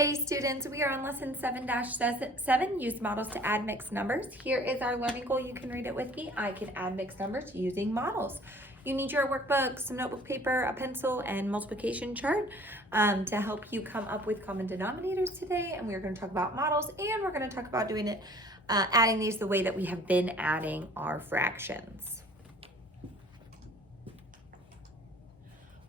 Hey students, we are on lesson 7-7, use models to add mixed numbers. Here is our learning goal. You can read it with me. I can add mixed numbers using models. You need your workbook, some notebook paper, a pencil, and multiplication chart to help you come up with common denominators today. And we're going to talk about models, and we're going to talk about doing it, adding these the way that we have been adding our fractions.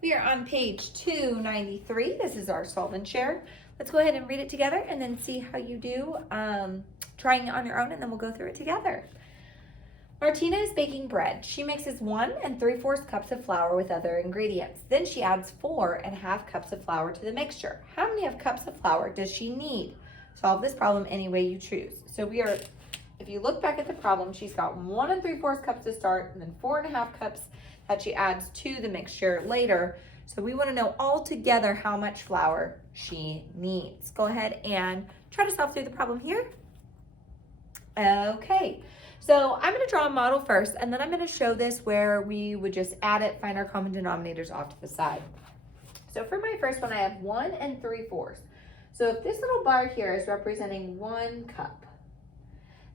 We are on page 293. This is our solve and share. Let's go ahead and read it together and then see how you do trying it on your own, and then we'll go through it together. Martina is baking bread. She mixes 1 3/4 cups of flour with other ingredients. Then she adds 4 1/2 cups of flour to the mixture. How many cups of flour does she need? Solve this problem any way you choose. So if you look back at the problem, she's got 1 3/4 cups to start and then 4 1/2 cups that she adds to the mixture later. So we want to know all together how much flour she needs. Go ahead and try to solve through the problem here. Okay, so I'm going to draw a model first, and then I'm going to show this where we would just add it, find our common denominators off to the side. So for my first one, I have 1 3/4. So if this little bar here is representing 1 cup,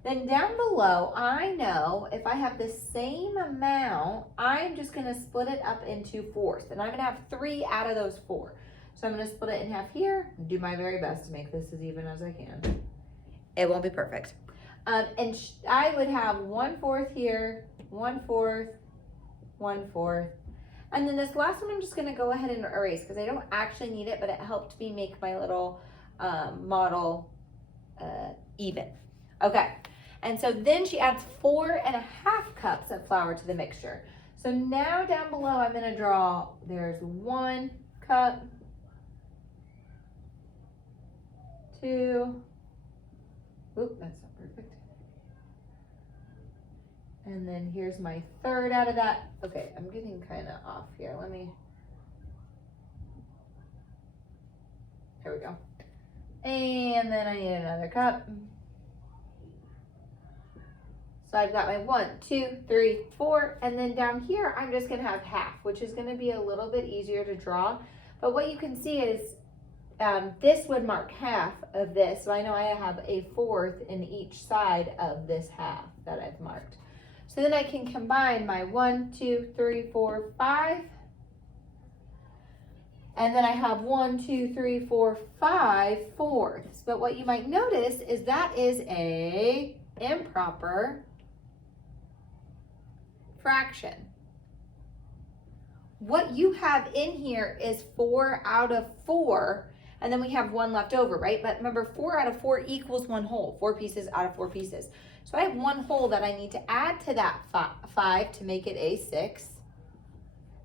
then down below, I know if I have the same amount, I'm just going to split it up into fourths. And I'm going to have 3 out of those 4. So I'm going to split it in half here and do my very best to make this as even as I can. It won't be perfect. And I would have 1/4 here, 1/4, 1/4. And then this last one I'm just going to go ahead and erase because I don't actually need it, but it helped me make my little model even. Okay. And so then she adds 4 1/2 cups of flour to the mixture. So now down below, I'm going to draw, there's 1 cup, 2, oop, that's not perfect. And then here's my third out of that. Okay, I'm getting kind of off here. Here we go. And then I need another cup. So I've got my 1, 2, 3, 4, and then down here, I'm just gonna have half, which is gonna be a little bit easier to draw. But what you can see is this would mark half of this. So I know I have a 4th in each side of this half that I've marked. So then I can combine my 1, 2, 3, 4, 5. And then I have 1, 2, 3, 4, 5 fourths. But what you might notice is that is a improper fraction. What you have in here is 4 out of 4, and then we have 1 left over, right? But remember, 4 out of 4 equals 1 whole, 4 pieces out of 4 pieces. So I have 1 whole that I need to add to that 5 to make it a 6.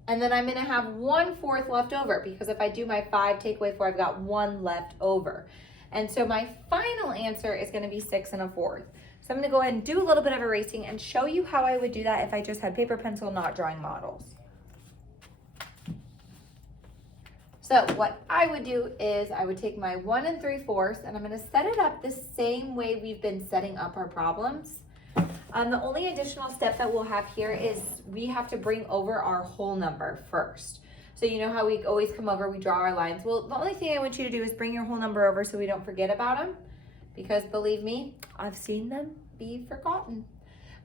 And then I'm gonna have 1/4 left over because if I do my 5 take away 4, I've got 1 left over. And so my final answer is gonna be 6 1/4. So I'm going to go ahead and do a little bit of erasing and show you how I would do that if I just had paper, pencil, not drawing models. So what I would do is I would take my 1 3/4 and I'm going to set it up the same way we've been setting up our problems. The only additional step that we'll have here is we have to bring over our whole number first. So you know how we always come over, we draw our lines. Well, the only thing I want you to do is bring your whole number over so we don't forget about them. Because believe me, I've seen them be forgotten.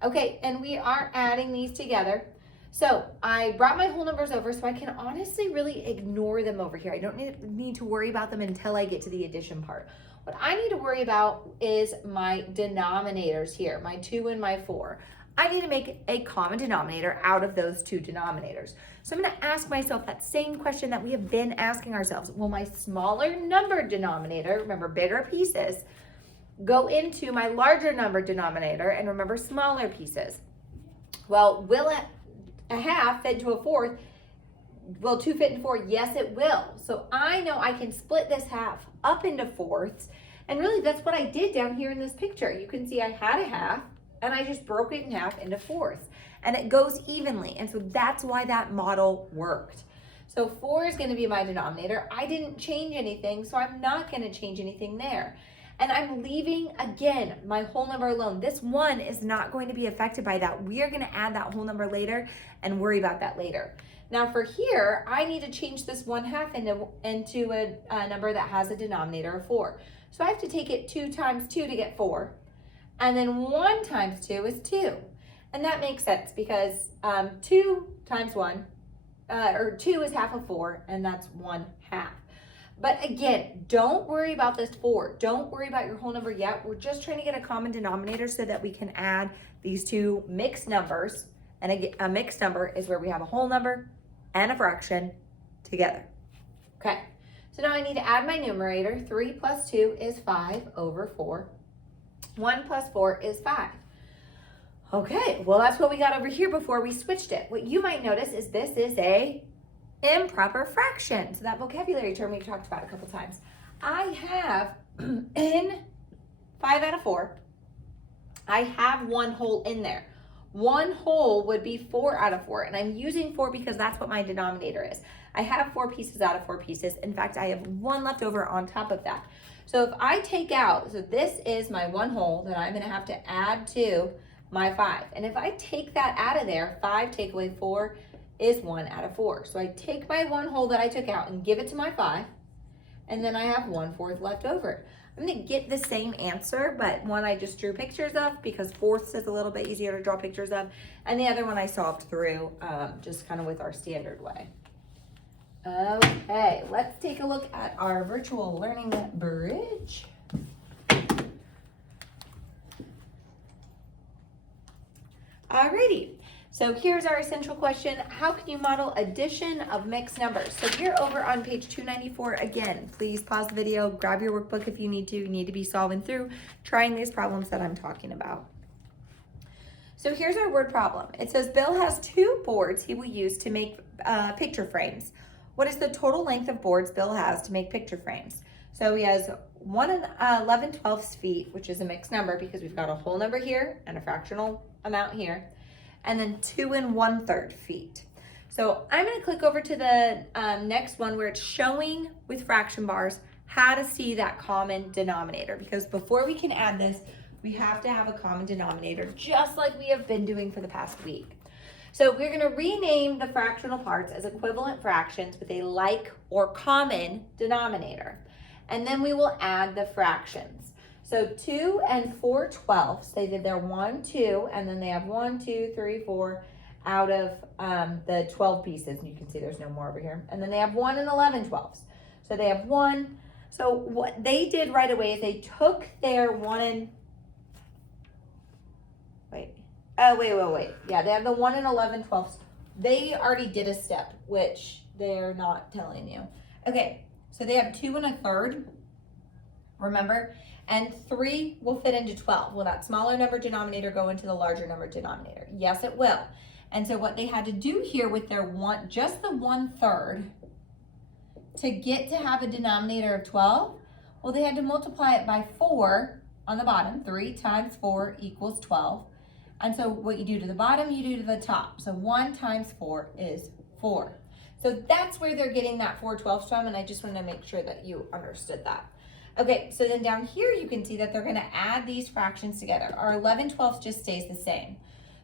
Okay, and we are adding these together. So I brought my whole numbers over so I can honestly really ignore them over here. I don't need to worry about them until I get to the addition part. What I need to worry about is my denominators here, my 2 and my 4. I need to make a common denominator out of those 2 denominators. So I'm going to ask myself that same question that we have been asking ourselves. Will my smaller number denominator, remember bigger pieces, go into my larger number denominator, and remember smaller pieces? Well, will a half fit into a 4th? Will 2 fit into 4? Yes, it will. So I know I can split this half up into 4ths, and really that's what I did down here in this picture. You can see I had a half, and I just broke it in half into 4ths, and it goes evenly, and so that's why that model worked. So 4 is going to be my denominator. I didn't change anything, so I'm not going to change anything there. And I'm leaving, again, my whole number alone. This 1 is not going to be affected by that. We are going to add that whole number later and worry about that later. Now for here, I need to change this 1/2 into a number that has a denominator of 4. So I have to take it 2 times 2 to get 4. And then 1 times 2 is 2. And that makes sense because 2 times 1, or 2 is half of 4, and that's 1/2. But again, don't worry about this 4. Don't worry about your whole number yet. We're just trying to get a common denominator so that we can add these two mixed numbers. And a mixed number is where we have a whole number and a fraction together. Okay, so now I need to add my numerator. 3 plus 2 is 5 over 4. 1 plus 4 is 5. Okay, well that's what we got over here before we switched it. What you might notice is this is a improper fraction. So that vocabulary term we've talked about a couple times. I have in 5 out of 4, I have 1 whole in there. 1 whole would be 4 out of 4, and I'm using 4 because that's what my denominator is. I have 4 pieces out of 4 pieces. In fact, I have 1 left over on top of that. So if I take out, so this is my 1 whole that I'm gonna have to add to my 5. And if I take that out of there, 5 take away 4 is 1 out of 4. So I take my 1 whole that I took out and give it to my 5, and then I have 1/4 left over. I'm gonna get the same answer, but one I just drew pictures of because 4ths is a little bit easier to draw pictures of, and the other one I solved through just kind of with our standard way. Okay, let's take a look at our virtual learning bridge. Alrighty, so here's our essential question. How can you model addition of mixed numbers? So here over on page 294, again, please pause the video, grab your workbook if you need to. You need to be solving through, trying these problems that I'm talking about. So here's our word problem. It says Bill has 2 boards he will use to make picture frames. What is the total length of boards Bill has to make picture frames? So he has 1 11/12 feet, which is a mixed number because we've got a whole number here and a fractional amount here, and then 2 1/3 feet. So I'm going to click over to the next one where it's showing with fraction bars how to see that common denominator, because before we can add this, we have to have a common denominator just like we have been doing for the past week. So we're going to rename the fractional parts as equivalent fractions with a like or common denominator. And then we will add the fractions. So 2 4/12, they did their 1, 2, and then they have 1, 2, 3, 4 out of the 12 pieces. And you can see there's no more over here. And then they have 1 11/12. So they have 1. So what they did right away is they took their 1 wait. Yeah, they have the 1 11/12. They already did a step, which they're not telling you. Okay, so they have 2 1/3, remember? And 3 will fit into 12. Will that smaller number denominator go into the larger number denominator? Yes, it will. And so what they had to do here with their just the 1/3 to get to have a denominator of 12, well, they had to multiply it by 4 on the bottom. 3 times 4 equals 12. And so what you do to the bottom, you do to the top. So 1 times 4 is 4. So that's where they're getting that 4/12 from, and I just wanted to make sure that you understood that. Okay, so then down here you can see that they're gonna add these fractions together. Our 11/12 just stays the same.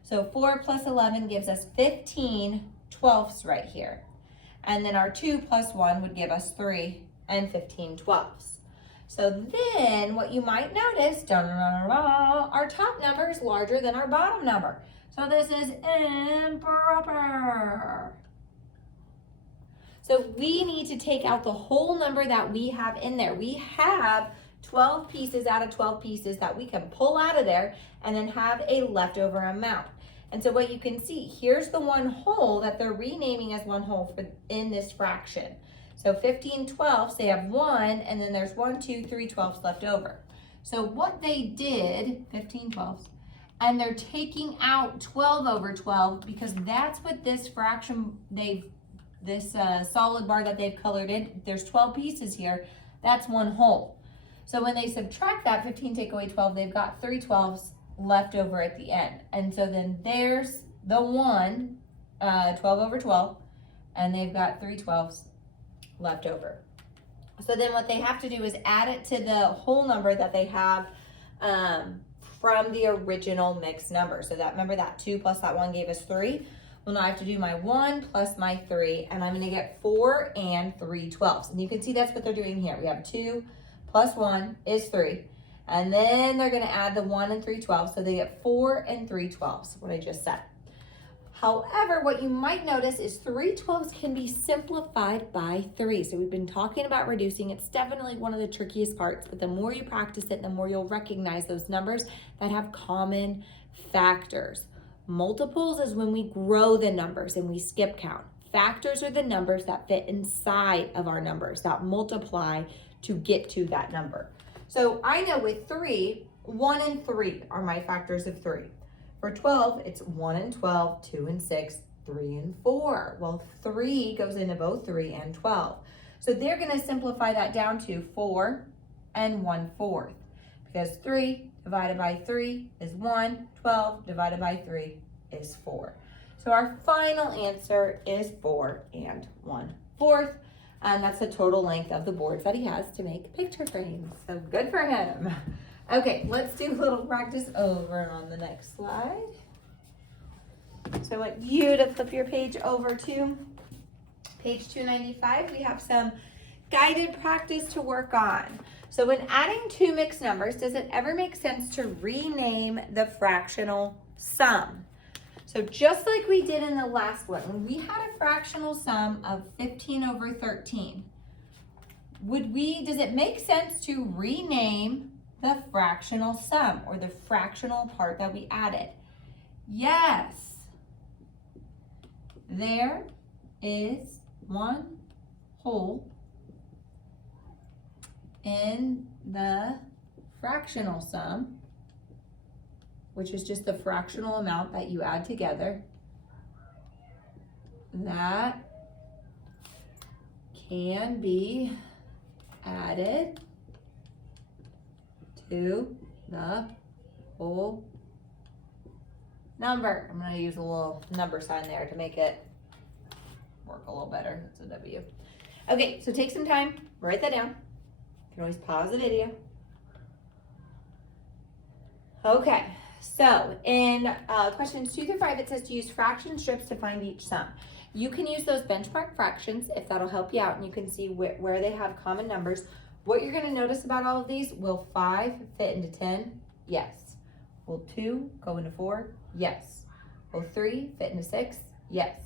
So 4 plus 11 gives us 15/12 right here. And then our 2 plus 1 would give us 3 and 15/12. So then what you might notice, our top number is larger than our bottom number. So this is improper. So we need to take out the whole number that we have in there. We have 12 pieces out of 12 pieces that we can pull out of there and then have a leftover amount. And so what you can see, here's the 1 whole that they're renaming as 1 whole in this fraction. So 15/12, they have 1, and then there's 1, 2, 3 12s left over. So what they did, 15/12, and they're taking out 12 over 12 because that's what this fraction this solid bar that they've colored in, there's 12 pieces here, that's 1 whole. So when they subtract that, 15 take away 12, they've got 3 12s left over at the end. And so then there's the 1, 12 over 12, and they've got 3 12s left over. So then what they have to do is add it to the whole number that they have from the original mixed number. So that, remember that 2 plus that 1 gave us 3? Well, now I have to do my 1 plus my 3, and I'm going to get 4 and 3/12. And you can see that's what they're doing here. We have 2 plus 1 is 3. And then they're going to add the 1 and 3/12, so they get 4 and 3/12, what I just said. However, what you might notice is 3/12 can be simplified by 3. So we've been talking about reducing. It's definitely one of the trickiest parts, but the more you practice it, the more you'll recognize those numbers that have common factors. Multiples is when we grow the numbers and we skip count. Factors are the numbers that fit inside of our numbers, that multiply to get to that number. So I know with 3, 1 and 3 are my factors of 3. For 12, it's 1 and 12, 2 and 6, 3 and 4. Well, 3 goes into both 3 and 12. So they're going to simplify that down to 4 and 1/4. Because 3 divided by 3 is 1, 12 divided by 3 is 4. So our final answer is 4 and 1/4. And that's the total length of the boards that he has to make picture frames. So good for him. Okay, let's do a little practice over on the next slide. So I want you to flip your page over to page 295. We have some guided practice to work on. So when adding two mixed numbers, does it ever make sense to rename the fractional sum? So just like we did in the last one, when we had a fractional sum of 15/13, does it make sense to rename the fractional sum or the fractional part that we added? Yes. There is one whole in the fractional sum, which is just the fractional amount that you add together, that can be added to the whole number. I'm going to use a little number sign there to make it work a little better. It's a W. Okay, so take some time, write that down. You can always pause the video. Okay, so in questions 2 through 5, it says to use fraction strips to find each sum. You can use those benchmark fractions if that'll help you out, and you can see where they have common numbers. What you're going to notice about all of these, will 5 fit into 10? Yes. Will 2 go into 4? Yes. Will 3 fit into 6? Yes.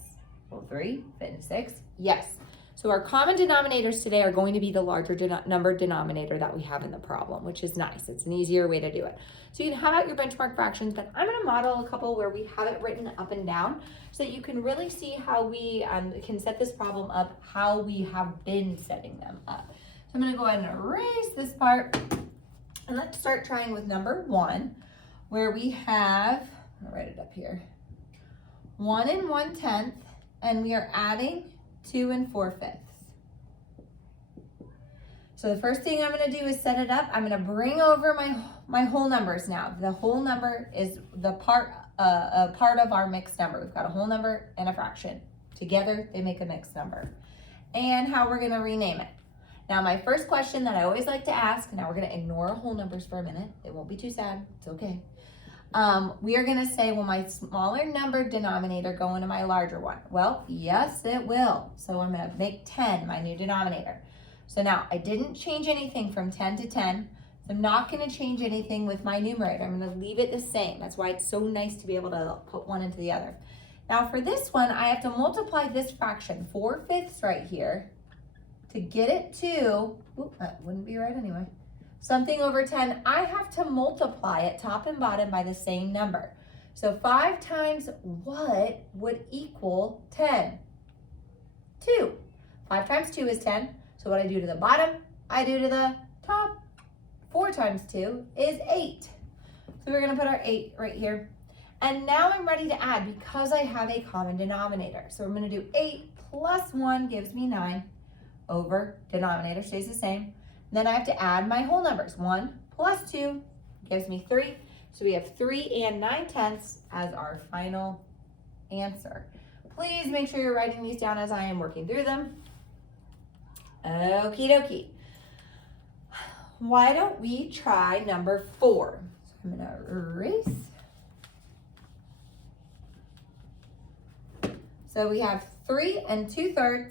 Will 3 fit into 6? Yes. So our common denominators today are going to be the larger number denominator that we have in the problem, which is nice. It's an easier way to do it. So you can have out your benchmark fractions, but I'm going to model a couple where we have it written up and down so that you can really see how we can set this problem up, how we have been setting them up. So I'm going to go ahead and erase this part, and let's start trying with number 1, where we have, I'll write it up here, 1 and 1/10, and we are adding 2 and 4/5. So the first thing I'm going to do is set it up. I'm going to bring over my whole numbers now. The whole number is the part of our mixed number. We've got a whole number and a fraction. Together, they make a mixed number. And how we're going to rename it. Now, my first question that I always like to ask, now we're going to ignore whole numbers for a minute. It won't be too sad. It's okay. We are going to say, will my smaller number denominator go into my larger one? Well, yes, it will. So I'm going to make 10 my new denominator. So now I didn't change anything from 10 to 10. So I'm not going to change anything with my numerator. I'm going to leave it the same. That's why it's so nice to be able to put one into the other. Now for this one, I have to multiply this fraction, 4/5 right here, to get it to, that wouldn't be right anyway, something over 10. I have to multiply it top and bottom by the same number. So 5 times what would equal 10? 2. 5 times 2 is 10. So what I do to the bottom, I do to the top. 4 times 2 is 8. So we're going to put our 8 right here. And now I'm ready to add because I have a common denominator. So I'm going to do 8 plus 1 gives me 9 over denominator stays the same. Then I have to add my whole numbers. 1 plus 2 gives me 3. So we have 3 and 9/10 as our final answer. Please make sure you're writing these down as I am working through them. Okie dokie. Why don't we try number 4? So I'm going to erase. So we have 3 2/3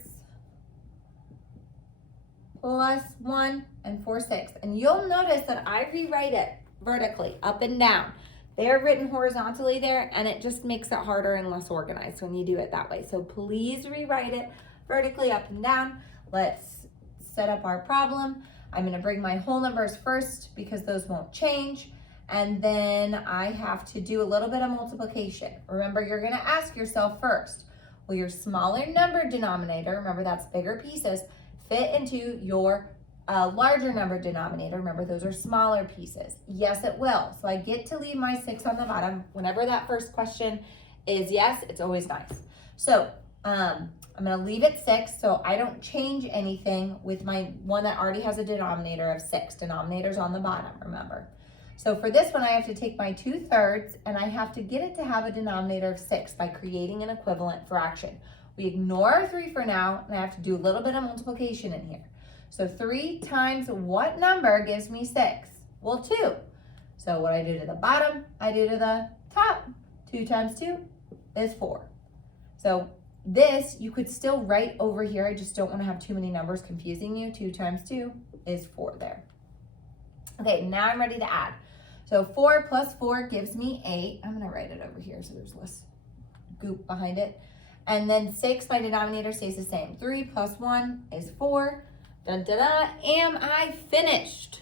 plus 1 4/6. And you'll notice that I rewrite it vertically, up and down. They're written horizontally there, and it just makes it harder and less organized when you do it that way. So please rewrite it vertically, up and down. Let's set up our problem. I'm gonna bring my whole numbers first because those won't change. And then I have to do a little bit of multiplication. Remember, you're gonna ask yourself first, will your smaller number denominator, remember that's bigger pieces, fit into your larger number denominator? Remember, those are smaller pieces. Yes, it will. So I get to leave my 6 on the bottom. Whenever that first question is yes, it's always nice. So I'm gonna leave it 6 so I don't change anything with my one that already has a denominator of 6. Denominator's on the bottom, remember. So for this one, I have to take my 2/3 and I have to get it to have a denominator of 6 by creating an equivalent fraction. We ignore our 3 for now, and I have to do a little bit of multiplication in here. So 3 times what number gives me 6? Well, 2. So what I do to the bottom, I do to the top. 2 times 2 is 4. So this, you could still write over here. I just don't want to have too many numbers confusing you. 2 times 2 is 4 there. Okay, now I'm ready to add. So 4 plus 4 gives me 8. I'm going to write it over here so there's less goop behind it. And then 6, my denominator stays the same. 3 plus 1 is 4. Dun, dun, dun. Am I finished?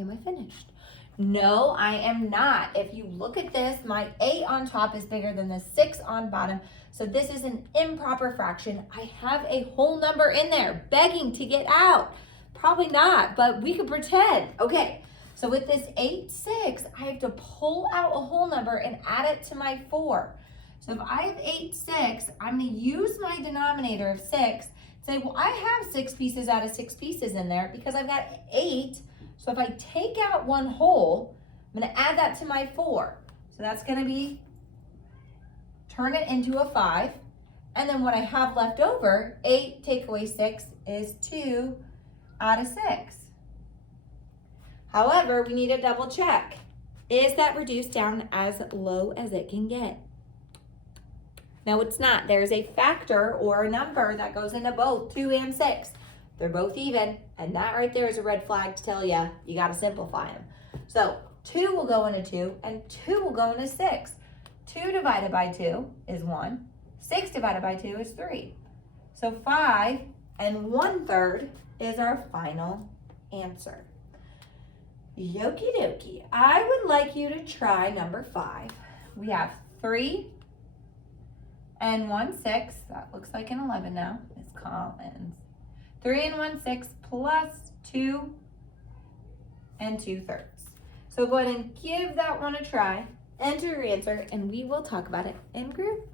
Am I finished? No, I am not. If you look at this, my 8 on top is bigger than the 6 on bottom. So this is an improper fraction. I have a whole number in there begging to get out. Probably not, but we could pretend. Okay, so with this 8, 6, I have to pull out a whole number and add it to my 4. So if I have 8, 6, I'm gonna use my denominator of 6, say, well, I have 6 pieces out of 6 pieces in there because I've got 8. So if I take out one whole, I'm gonna add that to my 4. So that's gonna be, turn it into a 5. And then what I have left over, 8 take away 6 is 2 out of 6. However, we need to double check. Is that reduced down as low as it can get? No, it's not. There's a factor or a number that goes into both 2 and 6. They're both even, and that right there is a red flag to tell you you got to simplify them. So 2 will go into 2, and 2 will go into 6. 2 divided by 2 is 1. 6 divided by 2 is 3. So 5 1/3 is our final answer. Yokie dokie. I would like you to try number 5. We have 3 1/6. That looks like an 11 now. It's common. 3 1/6 plus 2 2/3. So go ahead and give that one a try. Enter your answer, and we will talk about it in group.